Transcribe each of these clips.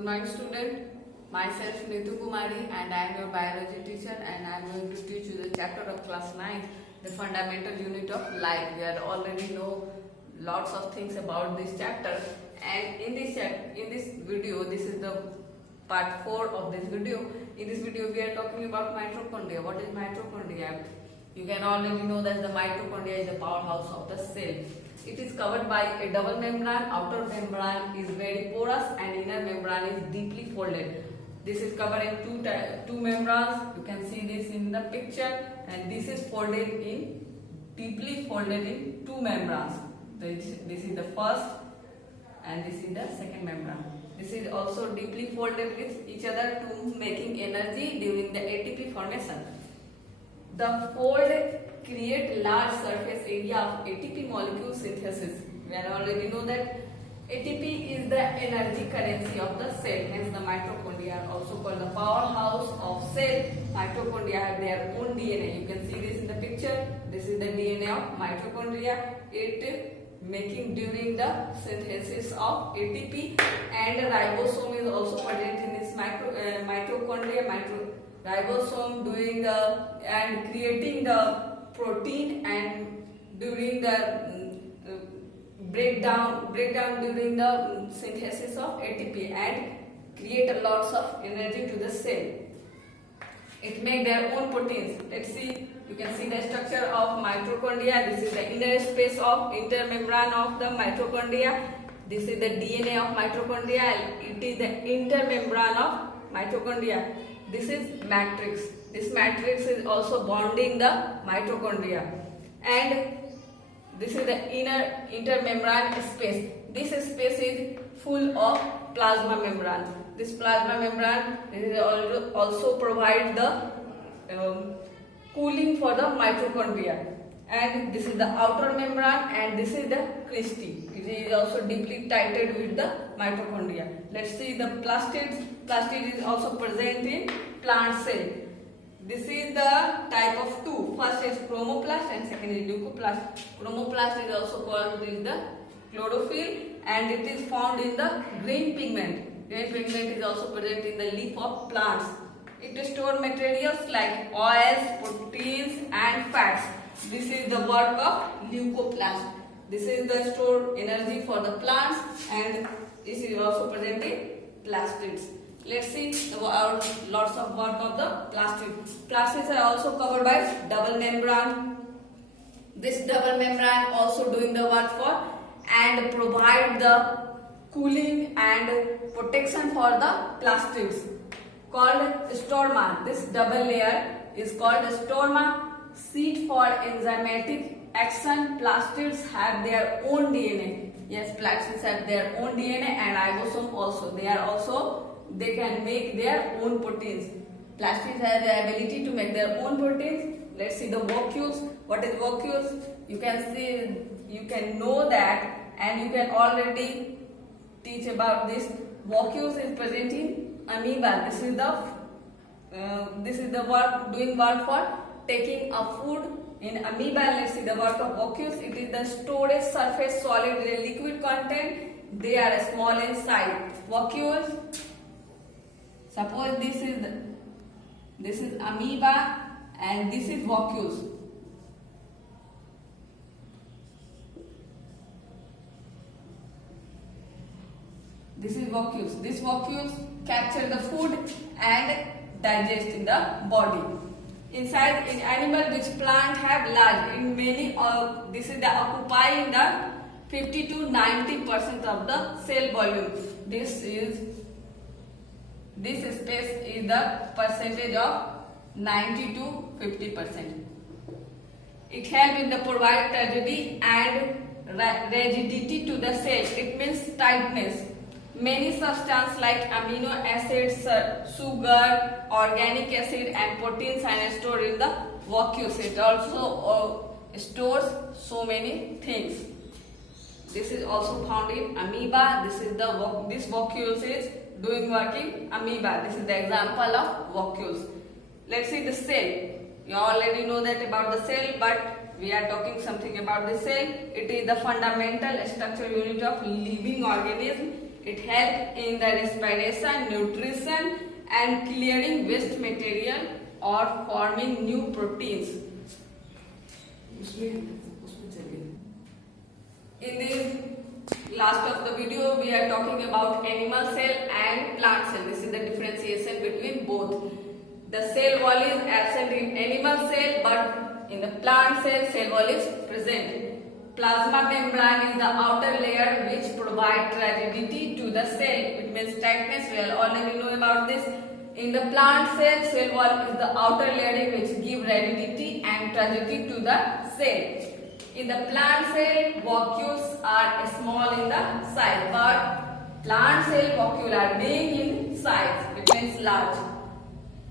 Good morning student, myself Nitu Kumari and I am your biology teacher and I am going to teach you the chapter of class 9, the fundamental unit of life. We already know lots of things about this chapter, and in this video, this is the part 4 of this video. In this video we are talking about mitochondria. What is mitochondria? You can already know that the mitochondria is the powerhouse of the cell. It is covered by a double membrane. Outer membrane is very porous and inner membrane is deeply folded. This is covered in two membranes. You can see this in the picture, and this is deeply folded in two membranes. This is the first and this is the second membrane. This is also deeply folded with each other to making energy during the ATP formation. The fold create large surface area of ATP molecule synthesis. We already know that ATP is the energy currency of the cell. Hence the mitochondria are also called the powerhouse of cell. Mitochondria have their own DNA. You can see this in the picture. This is the DNA of mitochondria. It making during the synthesis of ATP, and ribosome is also present in this mitochondria. Ribosome doing and creating the protein, and during the breakdown during the synthesis of ATP, and create lots of energy to the cell. It make their own proteins. Let's see. You can see the structure of mitochondria. This is the inner space of intermembrane of the mitochondria. This is the DNA of mitochondria. It is the intermembrane of mitochondria. This is matrix. This matrix is also bonding the mitochondria, and this is the inner intermembrane space. This space is full of plasma membrane. This plasma membrane also provide the cooling for the mitochondria, and this is the outer membrane, and this is the cristae. It is also deeply tighted with the mitochondria. Let's see the plastids. Plastid is also present in plant cell. This is the type of two. First is chromoplast and second is leucoplast. Chromoplast is also called the chlorophyll, and it is found in the green pigment. Green pigment is also present in the leaf of plants. It stores materials like oils, proteins and fats. This is the work of leucoplast. This is the stored energy for the plants, and this is also present in plastids. Let's see lots of work of the plastids. Plastids are also covered by double membrane. This double membrane also doing the work for and provide the cooling and protection for the plastids, called stroma. This double layer is called stroma. Seat for enzymatic action. Plastids have their own DNA. Yes, plastids have their own DNA, and ribosome also. They can make their own proteins. Plastids have the ability to make their own proteins. Let's see the vacuoles. What is vacuoles? You can know that, and you can already teach about this. Vacuoles is present in amoeba. This is the work for taking a food in amoeba. Let's see the work of vacuoles. It is the storage surface solid liquid content. They are small in size. Vacuoles. Suppose this is amoeba and this is vacuoles. This is vacuoles. This vacuoles capture the food and digest in the body. Inside, in animal which plant have large, in many this is the occupying the 50 to 90% of the cell volume. This space is the percentage of 90 to 50%. It helps in the provide rigidity and rigidity to the cell. It means tightness. Many substances like amino acids, sugar, organic acid and proteins are stored in the vacuoles. It also stores so many things. This is also found in amoeba. This vacuoles is doing work in amoeba. This is the example of vacuoles. Let's see the cell. You already know that about the cell, but we are talking something about the cell. It is the fundamental structural unit of living organism. It helps in the respiration, nutrition and clearing waste material or forming new proteins. In this last of the video, we are talking about animal cell and plant cell. This is the differentiation between both. The cell wall is absent in animal cell, but in the plant cell, cell wall is present. Plasma membrane is the outer layer which provides rigidity to the cell. It means tightness. We already know about this. In the plant cell, cell wall is the outer layer which gives rigidity and rigidity to the cell. In the plant cell, vacuoles are small in the size, but plant cell vacuole are big in size. It means large.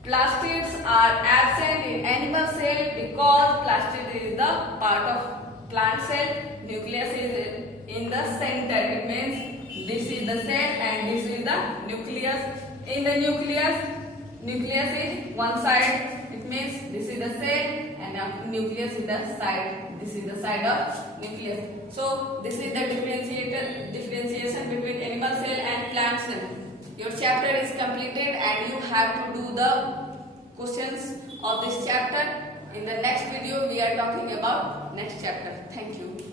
Plastids are absent in animal cell because plastid is the part of plant cell. Nucleus is in the center. It means this is the cell and this is the nucleus. In the nucleus is one side. It means this is the cell and nucleus is the side. This is the side of nucleus. So this is the differentiation between animal cell and plant cell. Your chapter is completed and you have to do the questions of this chapter. In the next video we are talking about next chapter. Thank you.